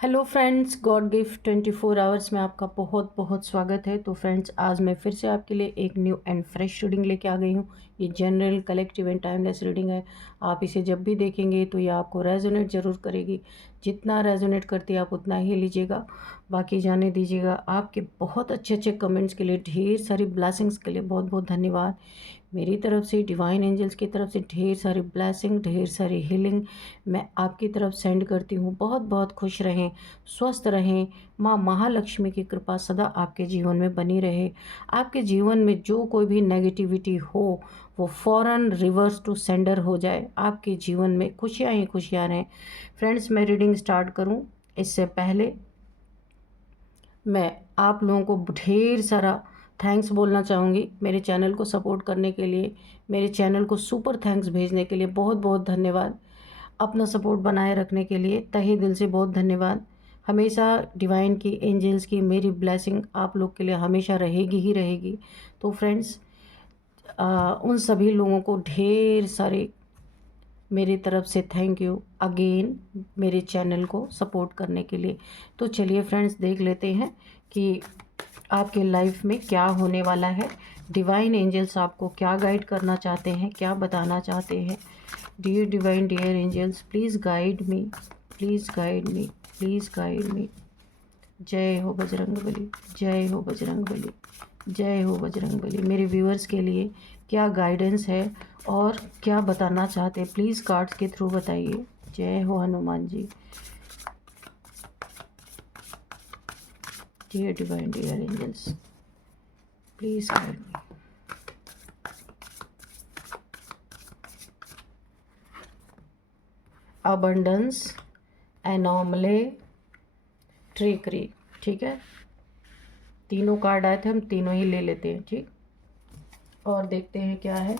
Hello friends, God gift 24 hours में आपका बहुत बहुत स्वागत है। तो फ्रेंड्स, आज मैं फिर से आपके लिए एक न्यू एंड फ्रेश रीडिंग लेके आ गई हूँ। ये general, collective and timeless reading है। आप इसे जब भी देखेंगे तो ये आपको रेजोनेट ज़रूर करेगी। जितना रेजोनेट करती है आप उतना ही लीजिएगा, बाकी जाने दीजिएगा। आपके बहुत अच्छे अच्छे कमेंट्स के लिए, ढेर सारी ब्लेसिंग्स के लिए बहुत बहुत धन्यवाद। मेरी तरफ से, डिवाइन एंजल्स की तरफ से ढेर सारी ब्लेसिंग, ढेर सारी हीलिंग मैं आपकी तरफ सेंड करती हूँ। बहुत बहुत खुश रहें, स्वस्थ रहें। माँ महालक्ष्मी की कृपा सदा आपके जीवन में बनी रहे। आपके जीवन में जो कोई भी नेगेटिविटी हो वो फ़ौरन रिवर्स टू सेंडर हो जाए। आपके जीवन में खुशियाँ ही खुशियाँ रहें। फ्रेंड्स, मैं रीडिंग स्टार्ट करूँ इससे पहले मैं आप लोगों को ढेर सारा थैंक्स बोलना चाहूँगी। मेरे चैनल को सपोर्ट करने के लिए, मेरे चैनल को सुपर थैंक्स भेजने के लिए बहुत बहुत धन्यवाद। अपना सपोर्ट बनाए रखने के लिए तहे दिल से बहुत धन्यवाद। हमेशा डिवाइन की, एंजल्स की मेरी ब्लेसिंग आप लोग के लिए हमेशा रहेगी ही रहेगी। तो फ्रेंड्स, उन सभी लोगों को ढेर सारे मेरी तरफ से थैंक यू अगेन, मेरे चैनल को सपोर्ट करने के लिए। तो चलिए फ्रेंड्स, देख लेते हैं कि आपके लाइफ में क्या होने वाला है। डिवाइन एंजल्स आपको क्या गाइड करना चाहते हैं, क्या बताना चाहते हैं। Dear divine, dear angels, please guide me, please guide me, please guide me. जय हो बजरंगबली, जय हो बजरंगबली, जय हो बजरंगबली। मेरे व्यूअर्स के लिए क्या गाइडेंस है और क्या बताना चाहते हैं, प्लीज़ कार्ड्स के थ्रू बताइए। जय हो Hanuman ji. Dear divine, dear angels, please guide me. Abundance, anomaly, trickery. ठीक है, तीनों कार्ड आए थे, हम तीनों ही ले लेते हैं। ठीक, और देखते हैं क्या है।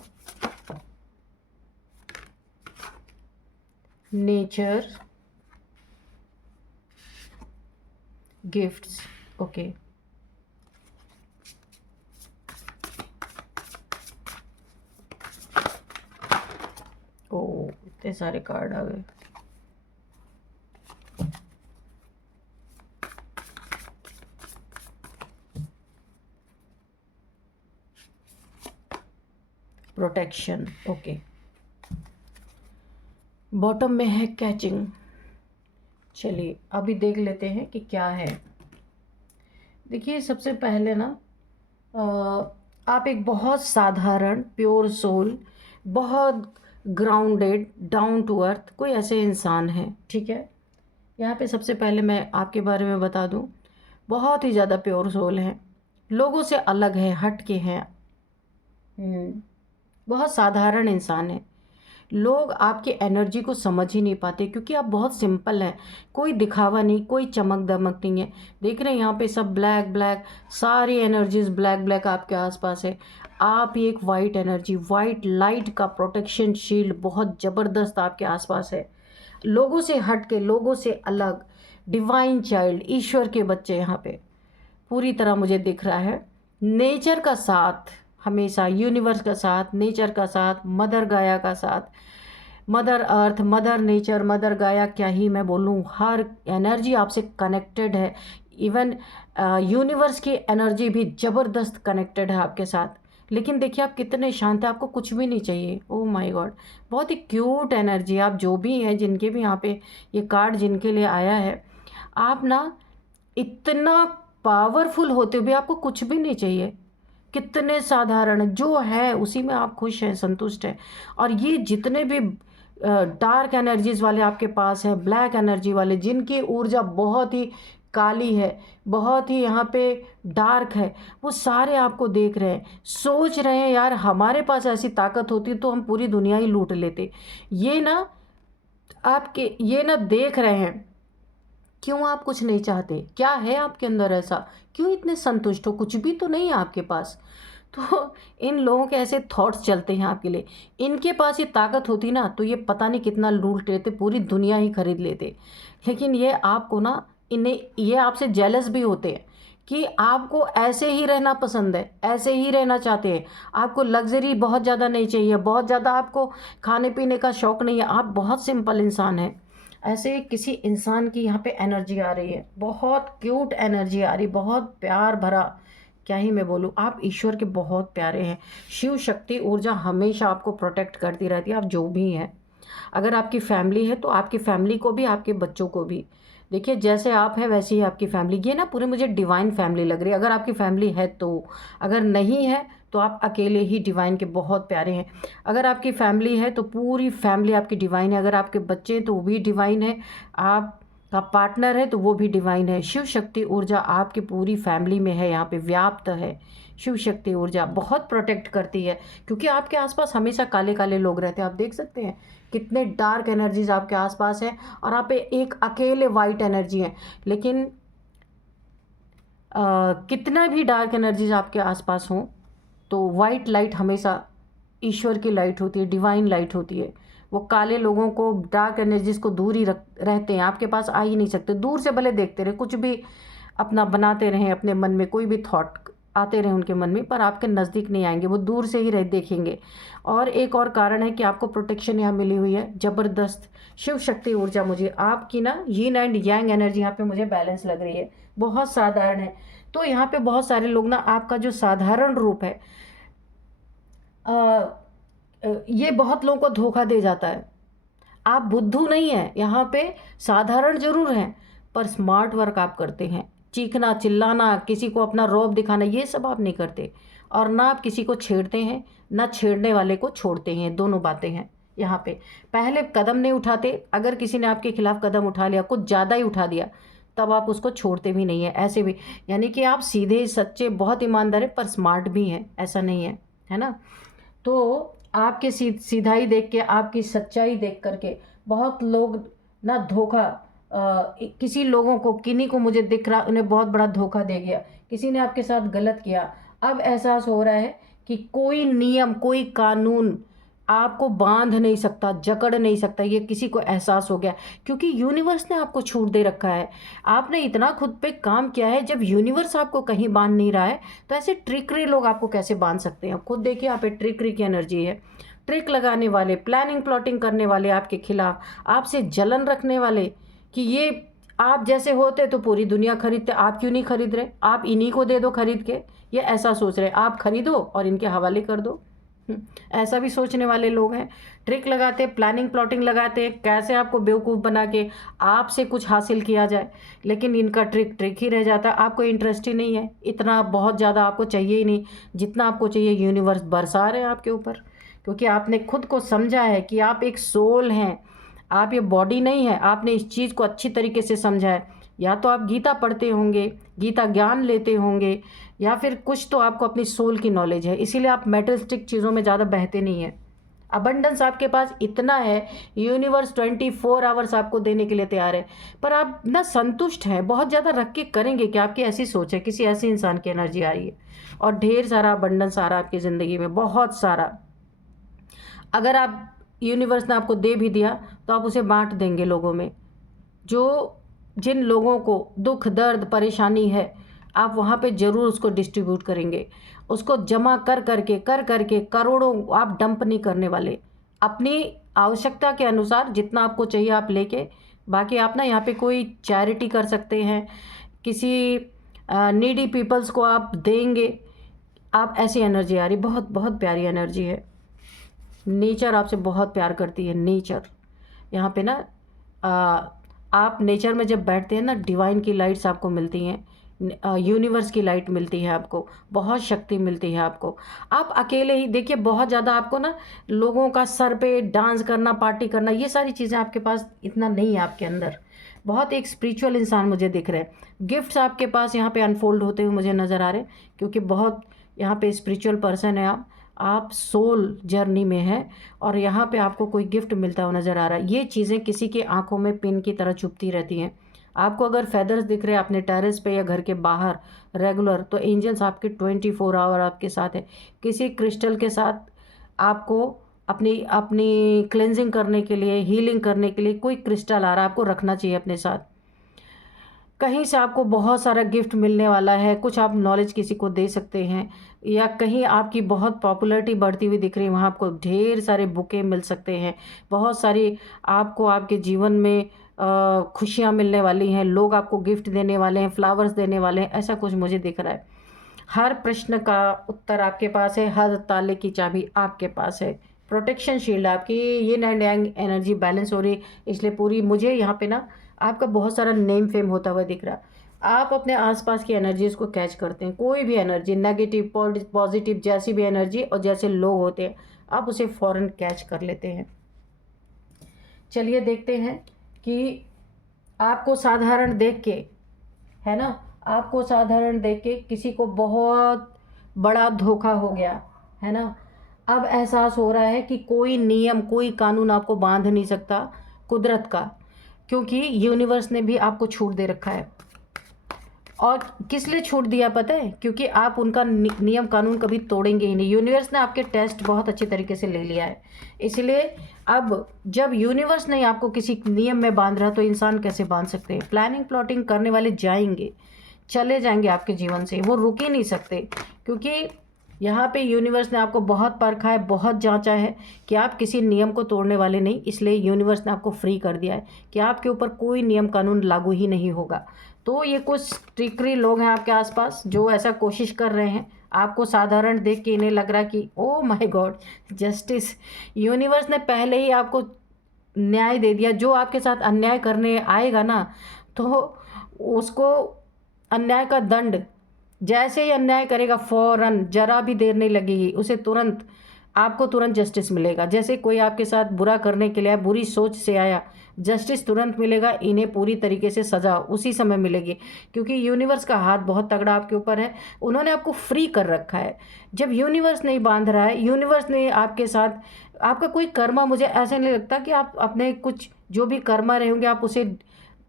Nature, gifts. ओके, ओ इतने सारे कार्ड आ गए। Protection, okay. बॉटम में है कैचिंग। चलिए अभी देख लेते हैं कि क्या है। देखिए, सबसे पहले ना, आप एक बहुत साधारण प्योर सोल, बहुत ग्राउंडेड, डाउन टू अर्थ कोई ऐसे इंसान हैं। ठीक है, यहाँ पे सबसे पहले मैं आपके बारे में बता दूँ, बहुत ही ज़्यादा प्योर सोल हैं, लोगों से अलग हैं, हट के हैं। बहुत साधारण इंसान है। लोग आपकी एनर्जी को समझ ही नहीं पाते क्योंकि आप बहुत सिंपल हैं। कोई दिखावा नहीं, कोई चमक दमक नहीं है। देख रहे हैं यहाँ पे सब ब्लैक ब्लैक, सारी एनर्जीज ब्लैक ब्लैक आपके आसपास है। आप ही एक वाइट एनर्जी, वाइट लाइट का प्रोटेक्शन शील्ड बहुत ज़बरदस्त आपके आसपास है। लोगों से हट के, लोगों से अलग, डिवाइन चाइल्ड, ईश्वर के बच्चे यहाँ पे पूरी तरह मुझे दिख रहा है। नेचर का साथ हमेशा, यूनिवर्स का साथ, नेचर का साथ, मदर गाया का साथ, mother earth, mother nature, mother गाया, क्या ही मैं बोलूँ, हर एनर्जी आपसे कनेक्टेड है। इवन यूनिवर्स की एनर्जी भी ज़बरदस्त कनेक्टेड है आपके साथ। लेकिन देखिए, आप कितने शांत हैं, आपको कुछ भी नहीं चाहिए। ओह माय गॉड, बहुत ही क्यूट एनर्जी। आप जो भी हैं, जिनके भी यहाँ पे ये कार्ड जिनके लिए आया है, आप ना इतना पावरफुल होते हुए आपको कुछ भी नहीं चाहिए। कितने साधारण, जो है उसी में आप खुश हैं, संतुष्ट हैं। और ये जितने भी डार्क एनर्जीज वाले आपके पास हैं, ब्लैक एनर्जी वाले, जिनकी ऊर्जा बहुत ही काली है, बहुत ही यहाँ पे डार्क है, वो सारे आपको देख रहे हैं, सोच रहे हैं यार हमारे पास ऐसी ताकत होती तो हम पूरी दुनिया ही लूट लेते। ये ना, आपके ये ना देख रहे हैं क्यों आप कुछ नहीं चाहते, क्या है आपके अंदर ऐसा, क्यों इतने संतुष्ट हो, कुछ भी तो नहीं है आपके पास। तो इन लोगों के ऐसे थॉट्स चलते हैं आपके लिए। इनके पास ये ताकत होती ना तो ये पता नहीं कितना लूट लेते, पूरी दुनिया ही खरीद लेते। लेकिन ये आपको ना, इन्हें, ये आपसे जेलस भी होते हैं कि आपको ऐसे ही रहना पसंद है, ऐसे ही रहना चाहते हैं। आपको लग्जरी बहुत ज़्यादा नहीं चाहिए, बहुत ज़्यादा आपको खाने पीने का शौक़ नहीं है। आप बहुत सिंपल इंसान हैं। ऐसे किसी इंसान की यहाँ पे एनर्जी आ रही है, बहुत क्यूट एनर्जी आ रही, बहुत प्यार भरा, क्या ही मैं बोलूँ। आप ईश्वर के बहुत प्यारे हैं। शिव शक्ति ऊर्जा हमेशा आपको प्रोटेक्ट करती रहती है, आप जो भी हैं। अगर आपकी फैमिली है तो आपकी फैमिली को भी, आपके बच्चों को भी। देखिए जैसे आप हैं वैसे ही आपकी फैमिली, ये ना पूरी मुझे डिवाइन फैमिली लग रही है। अगर आपकी फैमिली है तो, अगर नहीं है तो आप अकेले ही डिवाइन के बहुत प्यारे हैं। अगर आपकी फैमिली है तो पूरी फैमिली आपकी डिवाइन है। अगर आपके बच्चे हैं तो वो भी डिवाइन है। आपका पार्टनर है तो वो भी डिवाइन है। शिव शक्ति ऊर्जा आपकी पूरी फैमिली में है, यहाँ पे व्याप्त है। शिव शक्ति ऊर्जा बहुत प्रोटेक्ट करती है, क्योंकि आपके आसपास हमेशा काले काले लोग रहते हैं। आप देख सकते हैं कितने डार्क एनर्जीज आपके आसपास है, और आप एक अकेले वाइट एनर्जी है। लेकिन कितना भी डार्क एनर्जीज आपके आसपास हो तो वाइट लाइट हमेशा ईश्वर की लाइट होती है, डिवाइन लाइट होती है। वो काले लोगों को, डार्क एनर्जीज को दूर ही रहते हैं, आपके पास आ ही नहीं सकते। दूर से भले देखते रहे, कुछ भी अपना बनाते रहें अपने मन में, कोई भी थॉट आते रहे उनके मन में, पर आपके नज़दीक नहीं आएंगे, वो दूर से ही देखेंगे। और एक और कारण है कि आपको प्रोटेक्शन यहाँ मिली हुई है, ज़बरदस्त शिव शक्ति ऊर्जा। मुझे आपकी ना यीन एंड यांग एनर्जी यहाँ पे मुझे बैलेंस लग रही है, बहुत साधारण है। तो यहाँ पे बहुत सारे लोग ना आपका जो साधारण रूप है, ये बहुत लोगों को धोखा दे जाता है। आप बुद्धू नहीं हैं, यहाँ पे साधारण जरूर हैं पर स्मार्ट वर्क आप करते हैं। चीखना चिल्लाना, किसी को अपना रौब दिखाना, ये सब आप नहीं करते। और ना आप किसी को छेड़ते हैं, ना छेड़ने वाले को छोड़ते हैं, दोनों बातें हैं यहाँ पे। पहले कदम नहीं उठाते, अगर किसी ने आपके खिलाफ कदम उठा लिया, कुछ ज़्यादा ही उठा दिया, तब आप उसको छोड़ते भी नहीं है ऐसे भी। यानी कि आप सीधे सच्चे बहुत ईमानदार है, पर स्मार्ट भी हैं, ऐसा नहीं है ना। तो आपके सीधाई देख के, आपकी सच्चाई देख करके बहुत लोग ना धोखा, किसी लोगों को, किन्हीं को मुझे दिख रहा उन्हें बहुत बड़ा धोखा दे गया, किसी ने आपके साथ गलत किया। अब एहसास हो रहा है कि कोई नियम, कोई कानून आपको बांध नहीं सकता, जकड़ नहीं सकता, ये किसी को एहसास हो गया, क्योंकि यूनिवर्स ने आपको छूट दे रखा है। आपने इतना खुद पे काम किया है, जब यूनिवर्स आपको कहीं बांध नहीं रहा है तो ऐसे ट्रिकरी लोग आपको कैसे बांध सकते हैं। खुद देखिए यहाँ पे ट्रिकरी की एनर्जी है। ट्रिक लगाने वाले, प्लानिंग प्लॉटिंग करने वाले आपके खिलाफ, आपसे जलन रखने वाले कि ये आप जैसे होते तो पूरी दुनिया खरीदते, आप क्यों नहीं खरीद रहे, आप इन्हीं को दे दो खरीद के, ये ऐसा सोच रहे आप खरीदो और इनके हवाले कर दो। ऐसा भी सोचने वाले लोग हैं। ट्रिक लगाते, प्लानिंग प्लॉटिंग लगाते हैं, कैसे आपको बेवकूफ़ बना के आपसे कुछ हासिल किया जाए। लेकिन इनका ट्रिक ट्रिक ही रह जाता है, आपको इंटरेस्ट ही नहीं है, इतना बहुत ज़्यादा आपको चाहिए ही नहीं जितना आपको चाहिए। यूनिवर्स बरसा रहे हैं आपके ऊपर, क्योंकि आपने खुद को समझा है कि आप एक सोल हैं, आप ये बॉडी नहीं है। आपने इस चीज़ को अच्छी तरीके से समझा है। या तो आप गीता पढ़ते होंगे, गीता ज्ञान लेते होंगे, या फिर कुछ तो आपको अपनी सोल की नॉलेज है, इसीलिए आप मेटलिस्टिक चीज़ों में ज़्यादा बहते नहीं हैं। अबंडेंस आपके पास इतना है, यूनिवर्स 24 आवर्स आपको देने के लिए तैयार है, पर आप ना संतुष्ट हैं, बहुत ज़्यादा रख के करेंगे कि आपकी ऐसी सोच है, किसी ऐसे इंसान की एनर्जी आ रही है और ढेर सारा अबंडेंस आ रहा है आपकी ज़िंदगी में, बहुत सारा। अगर आप, यूनिवर्स ने आपको दे भी दिया तो आप उसे बांट देंगे लोगों में। जो जिन लोगों को दुख दर्द परेशानी है, आप वहाँ पे ज़रूर उसको डिस्ट्रीब्यूट करेंगे। उसको जमा कर करके करोड़ों आप डंप नहीं करने वाले। अपनी आवश्यकता के अनुसार जितना आपको चाहिए आप लेके, बाकी आप ना यहाँ पे कोई चैरिटी कर सकते हैं, किसी नीडी पीपल्स को आप देंगे। आप ऐसी एनर्जी आ रही, बहुत बहुत प्यारी एनर्जी है। नेचर आपसे बहुत प्यार करती है। नेचर यहाँ पे ना, आप नेचर में जब बैठते हैं ना, डिवाइन की लाइट्स आपको मिलती हैं, यूनिवर्स की लाइट मिलती है आपको, बहुत शक्ति मिलती है आपको। आप अकेले ही देखिए, बहुत ज़्यादा आपको ना लोगों का सर पे डांस करना, पार्टी करना, ये सारी चीज़ें आपके पास इतना नहीं है आपके अंदर। बहुत एक स्पिरिचुअल इंसान मुझे दिख रहे हैं। गिफ्ट्स आपके पास यहाँ पे अनफोल्ड होते हुए मुझे नज़र आ रहे हैं, क्योंकि बहुत यहाँ पे स्पिरिचुअल पर्सन है आप सोल जर्नी में हैं, और यहाँ पे आपको कोई गिफ्ट मिलता हुआ नज़र आ रहा है। ये चीज़ें किसी की आंखों में पिन की तरह चुभती रहती हैं। आपको अगर फेदर्स दिख रहे हैं अपने टेरेस पे या घर के बाहर रेगुलर, तो एंजल्स आपके 24 आवर आपके साथ है। किसी क्रिस्टल के साथ आपको अपनी अपनी क्लेंजिंग करने के लिए, हीलिंग करने के लिए कोई क्रिस्टल आ रहा है, आपको रखना चाहिए अपने साथ। कहीं से आपको बहुत सारा गिफ्ट मिलने वाला है, कुछ आप नॉलेज किसी को दे सकते हैं, या कहीं आपकी बहुत पॉपुलैरिटी बढ़ती हुई दिख रही है, वहाँ आपको ढेर सारे बुके मिल सकते हैं। बहुत सारी आपको आपके जीवन में खुशियाँ मिलने वाली हैं, लोग आपको गिफ्ट देने वाले हैं, फ्लावर्स देने वाले हैं, ऐसा कुछ मुझे दिख रहा है। हर प्रश्न का उत्तर आपके पास है, हर ताले की चाबी आपके पास है। प्रोटेक्शन शील्ड आपकी yin and yang energy balance हो रही है, इसलिए पूरी मुझे यहाँ पे ना आपका बहुत सारा नेम फेम होता हुआ दिख रहा है। आप अपने आसपास की एनर्जीज को कैच करते हैं, कोई भी एनर्जी नेगेटिव पॉजिटिव जैसी भी एनर्जी और जैसे लोग होते हैं आप उसे फ़ौरन कैच कर लेते हैं। चलिए देखते हैं कि आपको साधारण देख के, है ना, आपको साधारण देख के किसी को बहुत बड़ा धोखा हो गया, है ना। अब एहसास हो रहा है कि कोई नियम कोई कानून आपको बांध नहीं सकता कुदरत का, क्योंकि यूनिवर्स ने भी आपको छूट दे रखा है। और किस लिए छूट दिया पता है? क्योंकि आप उनका नियम कानून कभी तोड़ेंगे ही नहीं। यूनिवर्स ने आपके टेस्ट बहुत अच्छे तरीके से ले लिया है, इसलिए अब जब यूनिवर्स नहीं आपको किसी नियम में बांध रहा तो इंसान कैसे बांध सकते हैं। प्लानिंग प्लॉटिंग करने वाले जाएंगे, चले जाएंगे आपके जीवन से, वो रुक ही नहीं सकते, क्योंकि यहाँ पे यूनिवर्स ने आपको बहुत परखा है, बहुत जांचा है कि आप किसी नियम को तोड़ने वाले नहीं। इसलिए यूनिवर्स ने आपको फ्री कर दिया है कि आपके ऊपर कोई नियम कानून लागू ही नहीं होगा। तो ये कुछ ट्रिकरी लोग हैं आपके आसपास जो ऐसा कोशिश कर रहे हैं, आपको साधारण देख के इन्हें लग रहा है कि oh my God justice, universe ने पहले ही आपको न्याय दे दिया। जो आपके साथ अन्याय करने आएगा ना, तो उसको अन्याय का दंड, जैसे ही अन्याय करेगा फ़ौरन, जरा भी देर नहीं लगेगी, उसे तुरंत आपको तुरंत जस्टिस मिलेगा। जैसे कोई आपके साथ बुरा करने के लिए आया, बुरी सोच से आया, जस्टिस तुरंत मिलेगा। इन्हें पूरी तरीके से सज़ा उसी समय मिलेगी, क्योंकि यूनिवर्स का हाथ बहुत तगड़ा आपके ऊपर है। उन्होंने आपको फ्री कर रखा है। जब यूनिवर्स नहीं बांध रहा है, यूनिवर्स ने आपके साथ आपका कोई कर्मा, मुझे ऐसा नहीं लगता कि आप अपने कुछ जो भी कर्मा रहे होंगे आप उसे,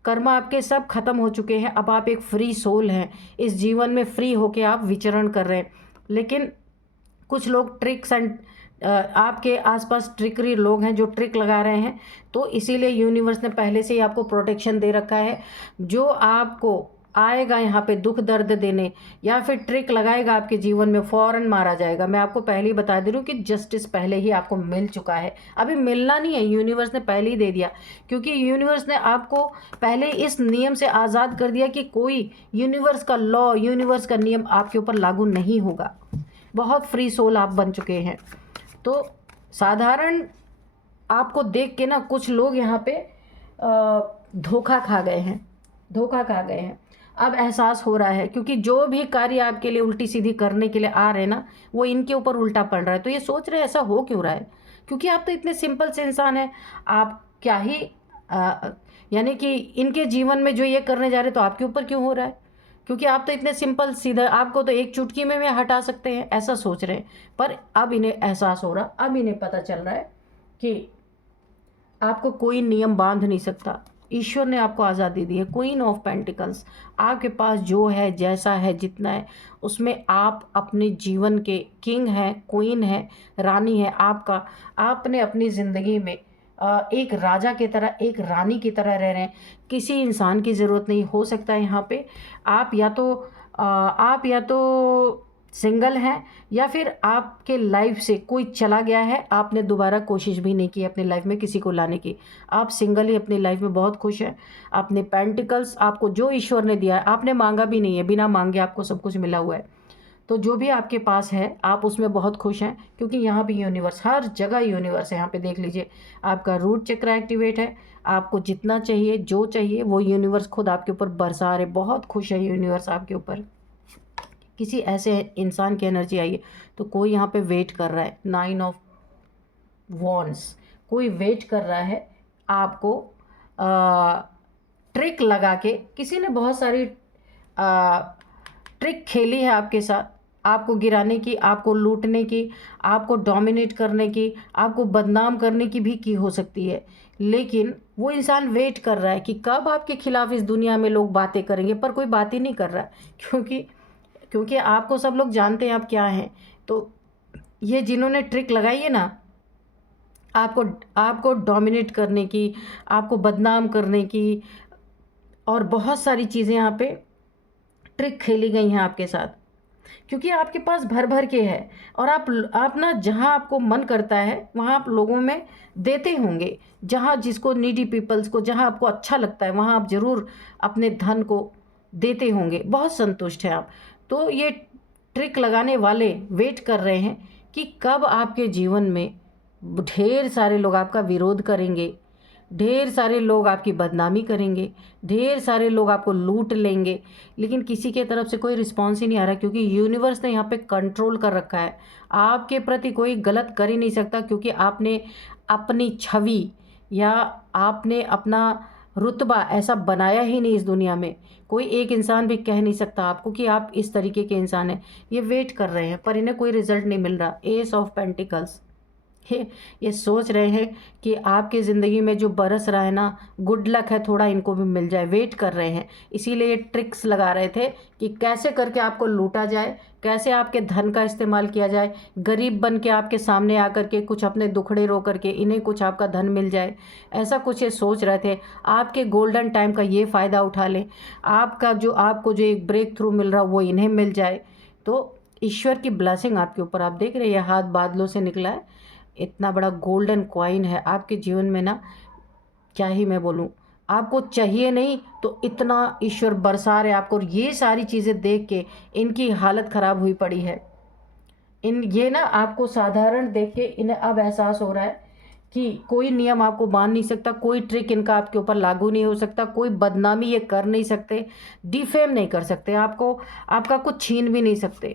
कर्मा आपके सब खत्म हो चुके हैं। अब आप एक फ्री सोल हैं, इस जीवन में फ्री होके आप विचरण कर रहे हैं। लेकिन कुछ लोग ट्रिक्स एंड आपके आसपास ट्रिकरी लोग हैं जो ट्रिक लगा रहे हैं, तो इसीलिए यूनिवर्स ने पहले से ही आपको प्रोटेक्शन दे रखा है। जो आपको आएगा यहाँ पे दुख दर्द देने या फिर ट्रिक लगाएगा आपके जीवन में, फ़ौरन मारा जाएगा। मैं आपको पहले ही बता दे रही हूँ कि जस्टिस पहले ही आपको मिल चुका है, अभी मिलना नहीं है, यूनिवर्स ने पहले ही दे दिया। क्योंकि यूनिवर्स ने आपको पहले इस नियम से आज़ाद कर दिया कि कोई यूनिवर्स का लॉ, यूनिवर्स का नियम आपके ऊपर लागू नहीं होगा। बहुत फ्री सोल आप बन चुके हैं। तो साधारण आपको देख के ना कुछ लोग यहाँ पे धोखा खा गए हैं, धोखा खा गए हैं। अब एहसास हो रहा है, क्योंकि जो भी कार्य आपके लिए उल्टी सीधी करने के लिए आ रहे हैं ना, वो इनके ऊपर उल्टा पड़ रहा है। तो ये सोच रहे हैं ऐसा हो क्यों रहा है, क्योंकि आप तो इतने सिंपल से इंसान हैं, आप क्या ही यानी कि इनके जीवन में जो ये करने जा रहे तो आपके ऊपर क्यों हो रहा है, क्योंकि आप तो इतने सिंपल सीधा, आपको तो एक चुटकी में हटा सकते हैं, ऐसा सोच रहे हैं। पर अब इन्हें एहसास हो रहा, अब इन्हें पता चल रहा है कि आपको कोई नियम बांध नहीं सकता। ईश्वर ने आपको आज़ादी दी है। क्वीन ऑफ पेंटिकल्स, आपके पास जो है, जैसा है, जितना है, उसमें आप अपने जीवन के किंग हैं, क्वीन है, रानी है। आपने अपनी ज़िंदगी में एक राजा की तरह, एक रानी की तरह रह रहे हैं। किसी इंसान की ज़रूरत नहीं। हो सकता है यहाँ पे आप या तो सिंगल हैं, या फिर आपके लाइफ से कोई चला गया है, आपने दोबारा कोशिश भी नहीं की अपनी लाइफ में किसी को लाने की। आप सिंगल ही अपनी लाइफ में बहुत खुश हैं। अपने पेंटिकल्स, आपको जो ईश्वर ने दिया है, आपने मांगा भी नहीं है, बिना मांगे आपको सब कुछ मिला हुआ है। तो जो भी आपके पास है आप उसमें बहुत खुश हैं, क्योंकि यहाँ भी यूनिवर्स, हर जगह यूनिवर्स है। यहाँ पे देख लीजिए, आपका रूट चक्र एक्टिवेट है। आपको जितना चाहिए, जो चाहिए, वो यूनिवर्स खुद आपके ऊपर बरसा रहे। बहुत खुश है यूनिवर्स आपके ऊपर। किसी ऐसे इंसान की एनर्जी आई है तो कोई यहाँ पे वेट कर रहा है। 9 ऑफ वॉन्ड्स, कोई वेट कर रहा है आपको ट्रिक लगा के। किसी ने बहुत सारी ट्रिक खेली है आपके साथ, आपको गिराने की, आपको लूटने की, आपको डोमिनेट करने की, आपको बदनाम करने की भी की हो सकती है। लेकिन वो इंसान वेट कर रहा है कि कब आपके खिलाफ इस दुनिया में लोग बातें करेंगे, पर कोई बात ही नहीं कर रहा है, क्योंकि आपको सब लोग जानते हैं आप क्या हैं। तो ये जिन्होंने ट्रिक लगाई है ना, आपको डोमिनेट करने की, आपको बदनाम करने की, और बहुत सारी चीज़ें यहाँ पे ट्रिक खेली गई हैं आपके साथ। क्योंकि आपके पास भर भर के है, और आप ना जहाँ आपको मन करता है वहाँ आप लोगों में देते होंगे, जहाँ जिसको नीडी पीपल्स को जहाँ आपको अच्छा लगता है वहाँ आप ज़रूर अपने धन को देते होंगे, बहुत संतुष्ट हैं आप। तो ये ट्रिक लगाने वाले वेट कर रहे हैं कि कब आपके जीवन में ढेर सारे लोग आपका विरोध करेंगे, ढेर सारे लोग आपकी बदनामी करेंगे, ढेर सारे लोग आपको लूट लेंगे, लेकिन किसी के तरफ से कोई रिस्पॉन्स ही नहीं आ रहा, क्योंकि यूनिवर्स ने यहाँ पे कंट्रोल कर रखा है। आपके प्रति कोई गलत कर ही नहीं सकता, क्योंकि आपने अपनी छवि या आपने अपना रुतबा ऐसा बनाया ही नहीं इस दुनिया में। कोई एक इंसान भी कह नहीं सकता आपको कि आप इस तरीके के इंसान हैं। ये वेट कर रहे हैं पर इन्हें कोई रिजल्ट नहीं मिल रहा। एस ऑफ पेंटिकल्स, ये सोच रहे हैं कि आपके ज़िंदगी में जो बरस रहा है ना, गुड लक है, थोड़ा इनको भी मिल जाए। वेट कर रहे हैं, इसीलिए ये ट्रिक्स लगा रहे थे कि कैसे करके आपको लूटा जाए, कैसे आपके धन का इस्तेमाल किया जाए, गरीब बन के आपके सामने आकर के कुछ अपने दुखड़े रो करके इन्हें कुछ आपका धन मिल जाए, ऐसा कुछ ये सोच रहे थे। आपके गोल्डन टाइम का ये फ़ायदा उठा लें, आपको जो एक ब्रेक थ्रू मिल रहा वो इन्हें मिल जाए। तो ईश्वर की ब्लेसिंग आपके ऊपर, आप देख रहे हैं हाथ बादलों से निकला है, इतना बड़ा गोल्डन कॉइन है आपके जीवन में ना, क्या ही मैं बोलूँ। आपको चाहिए नहीं तो इतना ईश्वर बरसा रहे आपको, और ये सारी चीज़ें देख के इनकी हालत ख़राब हुई पड़ी है। ये ना आपको साधारण देख के इन्हें अब एहसास हो रहा है कि कोई नियम आपको बांध नहीं सकता, कोई ट्रिक इनका आपके ऊपर लागू नहीं हो सकता, कोई बदनामी ये कर नहीं सकते, डिफेम नहीं कर सकते आपको, आपका कुछ छीन भी नहीं सकते।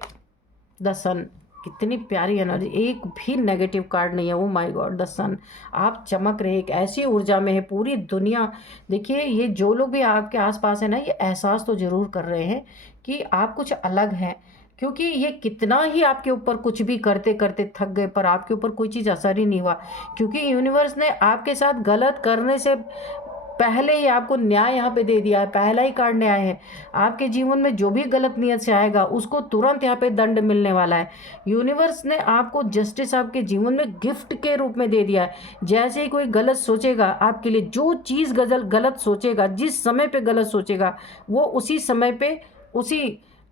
द सन, कितनी प्यारी एनर्जी, एक भी नेगेटिव कार्ड नहीं है। ओ माय गॉड, द सन, आप चमक रहे, एक ऐसी ऊर्जा में है पूरी दुनिया। देखिए ये जो लोग भी आपके आसपास है ना, ये एहसास तो ज़रूर कर रहे हैं कि आप कुछ अलग हैं, क्योंकि ये कितना ही आपके ऊपर कुछ भी करते करते थक गए पर आपके ऊपर कोई चीज़ असर ही नहीं हुआ, क्योंकि यूनिवर्स ने आपके साथ गलत करने से पहले ही आपको न्याय यहाँ पे दे दिया है। पहला ही कार्ड न्याय है। आपके जीवन में जो भी गलत नियत से आएगा उसको तुरंत यहाँ पे दंड मिलने वाला है। यूनिवर्स ने आपको जस्टिस आपके जीवन में गिफ्ट के रूप में दे दिया है। जैसे ही कोई गलत सोचेगा आपके लिए, जो चीज़ गलत सोचेगा, जिस समय पे गलत सोचेगा, वो उसी समय पे उसी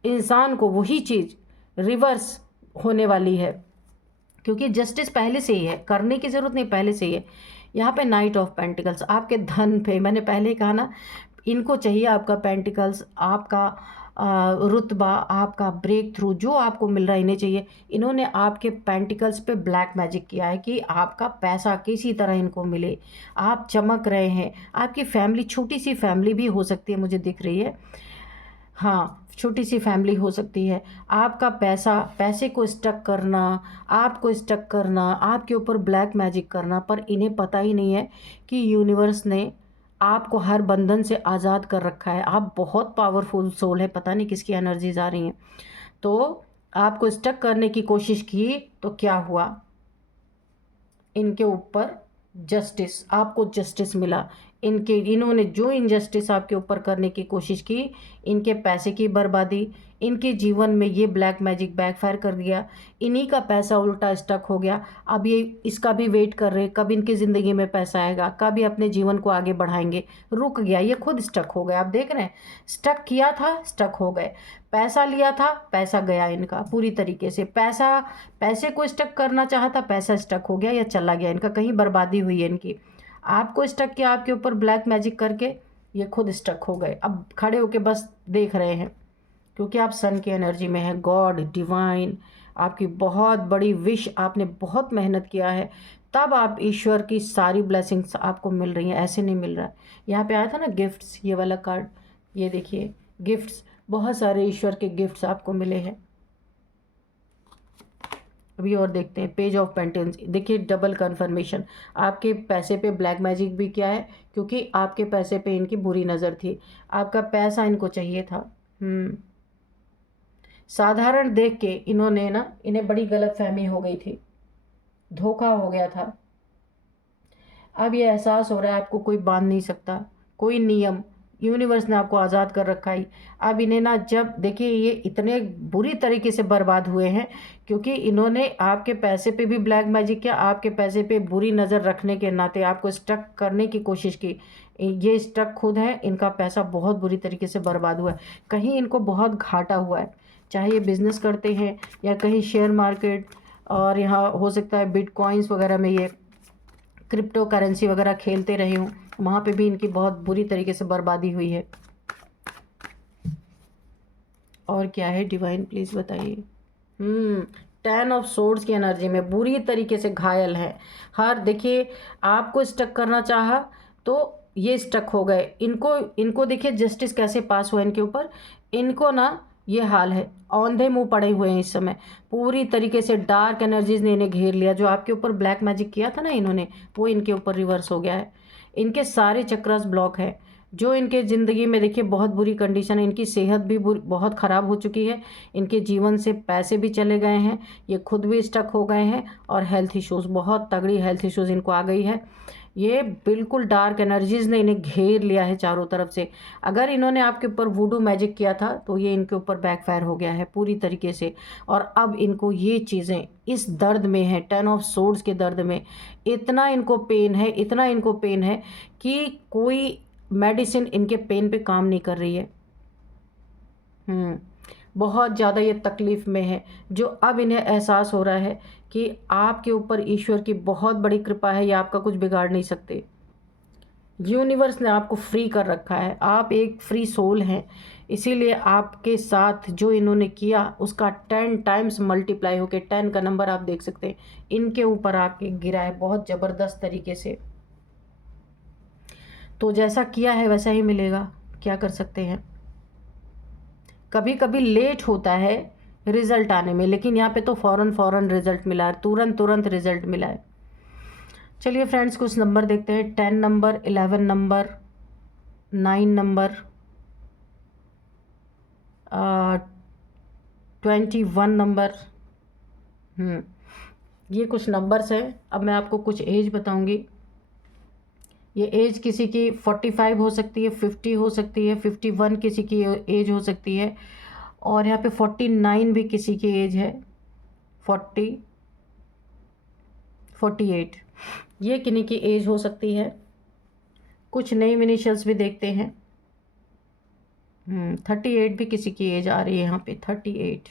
इंसान को वही चीज़ रिवर्स होने वाली है, क्योंकि जस्टिस पहले से ही है, करने की ज़रूरत नहीं, पहले से ही है। यहाँ पे नाइट ऑफ पेंटिकल्स, आपके धन पे मैंने पहले ही कहा ना, इनको चाहिए आपका पेंटिकल्स, आपका रुतबा, आपका ब्रेक थ्रू, जो आपको मिल रहा है इन्हें चाहिए। इन्होंने आपके पेंटिकल्स पे ब्लैक मैजिक किया है कि आपका पैसा किसी तरह इनको मिले। आप चमक रहे हैं, आपकी फैमिली, छोटी सी फैमिली भी हो सकती है, मुझे दिख रही है, हाँ छोटी सी फैमिली हो सकती है। आपका पैसे को स्टक करना, आपको स्टक करना, आपके ऊपर ब्लैक मैजिक करना, पर इन्हें पता ही नहीं है कि यूनिवर्स ने आपको हर बंधन से आज़ाद कर रखा है। आप बहुत पावरफुल सोल है, पता नहीं किसकी एनर्जीज आ रही हैं। तो आपको स्टक करने की कोशिश की तो क्या हुआ, इनके ऊपर जस्टिस, आपको जस्टिस मिला। इन्होंने जो इनजस्टिस आपके ऊपर करने की कोशिश की, इनके पैसे की बर्बादी, इनके जीवन में ये ब्लैक मैजिक बैकफायर कर गया, इन्हीं का पैसा उल्टा स्टक हो गया। अब ये इसका भी वेट कर रहे, कब इनकी ज़िंदगी में पैसा आएगा, कब ये अपने जीवन को आगे बढ़ाएंगे। रुक गया, ये खुद स्टक हो गया। आप देख रहे हैं, स्टक किया था, स्टक हो गए। पैसा लिया था, पैसा गया इनका पूरी तरीके से। पैसे को स्टक करना चाहा था, पैसा स्टक हो गया या चला गया इनका, कहीं बर्बादी हुई है इनकी। आपको स्टक किया आपके ऊपर ब्लैक मैजिक करके, ये खुद स्टक हो गए। अब खड़े होके बस देख रहे हैं, क्योंकि आप सन की एनर्जी में हैं। गॉड, डिवाइन, आपकी बहुत बड़ी विश, आपने बहुत मेहनत किया है, तब आप ईश्वर की सारी ब्लेसिंग्स आपको मिल रही हैं। ऐसे नहीं मिल रहा है। यहाँ पे आया था ना गिफ्ट्स, ये वाला कार्ड, ये देखिए गिफ्ट्स, बहुत सारे ईश्वर के गिफ्ट्स आपको मिले हैं। अभी और देखते हैं पेज ऑफ पेंटेंस, देखिए डबल कन्फर्मेशन। आपके पैसे पे ब्लैक मैजिक भी किया है, क्योंकि आपके पैसे पे इनकी बुरी नज़र थी। आपका पैसा इनको चाहिए था। साधारण देख के इन्हें बड़ी गलतफहमी हो गई थी, धोखा हो गया था। अब ये एहसास हो रहा है आपको कोई बांध नहीं सकता, कोई नियम, यूनिवर्स ने आपको आज़ाद कर रखा है। अब इन्हें ना, जब देखिए ये इतने बुरी तरीके से बर्बाद हुए हैं, क्योंकि इन्होंने आपके पैसे पे भी ब्लैक मैजिक किया, आपके पैसे पे बुरी नज़र रखने के नाते आपको स्टक करने की कोशिश की। ये स्टक खुद है, इनका पैसा बहुत बुरी तरीके से बर्बाद हुआ है, कहीं इनको बहुत घाटा हुआ है। चाहे ये बिज़नेस करते हैं या कहीं शेयर मार्केट, और यहाँ हो सकता है बिटकॉइंस वगैरह में ये क्रिप्टो करेंसी वगैरह खेलते रहे हों, वहाँ पे भी इनकी बहुत बुरी तरीके से बर्बादी हुई है। और क्या है डिवाइन, प्लीज़ बताइए। 10 ऑफ सोर्ड्स की एनर्जी में बुरी तरीके से घायल है। हर देखिए आपको स्टक करना चाहा तो ये स्टक हो गए। इनको देखिए जस्टिस कैसे पास हुआ इनके ऊपर। इनको ना ये हाल है, औंधे मुंह पड़े हुए हैं इस समय। पूरी तरीके से डार्क एनर्जीज ने इन्हें घेर लिया। जो आपके ऊपर ब्लैक मैजिक किया था ना इन्होंने, वो इनके ऊपर रिवर्स हो गया है। इनके सारे चक्रास ब्लॉक है। जो इनके ज़िंदगी में देखिए बहुत बुरी कंडीशन है, इनकी सेहत भी बहुत ख़राब हो चुकी है, इनके जीवन से पैसे भी चले गए हैं, ये खुद भी स्टक हो गए हैं, और हेल्थ इश्यूज़, बहुत तगड़ी हेल्थ इश्यूज़ इनको आ गई है। ये बिल्कुल डार्क एनर्जीज़ ने इन्हें घेर लिया है चारों तरफ से। अगर इन्होंने आपके ऊपर वुडू मैजिक किया था तो ये इनके ऊपर बैकफायर हो गया है पूरी तरीके से। और अब इनको ये चीज़ें इस दर्द में है, 10 ऑफ सोर्ड्स के दर्द में इतना इनको पेन है, इतना इनको पेन है कि कोई मेडिसिन इनके पेन पे काम नहीं कर रही है। बहुत ज़्यादा ये तकलीफ़ में है। जो अब इन्हें एहसास हो रहा है कि आपके ऊपर ईश्वर की बहुत बड़ी कृपा है, ये आपका कुछ बिगाड़ नहीं सकते। यूनिवर्स ने आपको फ्री कर रखा है, आप एक फ्री सोल हैं, इसीलिए आपके साथ जो इन्होंने किया उसका 10 टाइम्स मल्टीप्लाई होकर 10 का नंबर आप देख सकते हैं इनके ऊपर आके गिरा है बहुत ज़बरदस्त तरीके से। तो जैसा किया है वैसा ही मिलेगा, क्या कर सकते हैं। कभी कभी लेट होता है रिज़ल्ट आने में, लेकिन यहाँ पे तो फ़ौरन रिज़ल्ट मिला है, तुरंत रिज़ल्ट मिला है। चलिए फ्रेंड्स कुछ नंबर देखते हैं। 10 नंबर, 11 नंबर, 9 नंबर, 21 नंबर। ये कुछ नंबर्स हैं। अब मैं आपको कुछ एज बताऊंगी। ये एज किसी की 45 हो सकती है, 50 हो सकती है, 51 किसी की एज हो सकती है, और यहाँ पे 49 भी किसी की एज है, 40, 48 ये किन्हीं की एज हो सकती है। कुछ नेम इनिशियल्स भी देखते हैं। 38 भी किसी की एज आ रही है यहाँ पे, 38।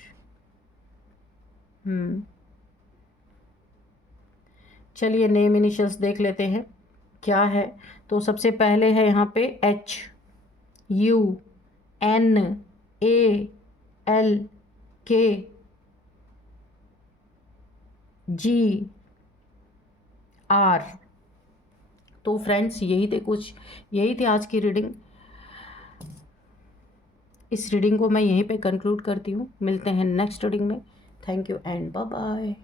चलिए नेम इनिशियल्स देख लेते हैं क्या है। तो सबसे पहले है यहाँ पे HUNALKGR। तो फ्रेंड्स यही थी आज की रीडिंग। इस रीडिंग को मैं यहीं पे कंक्लूड करती हूँ। मिलते हैं नेक्स्ट रीडिंग में। Thank you and bye bye.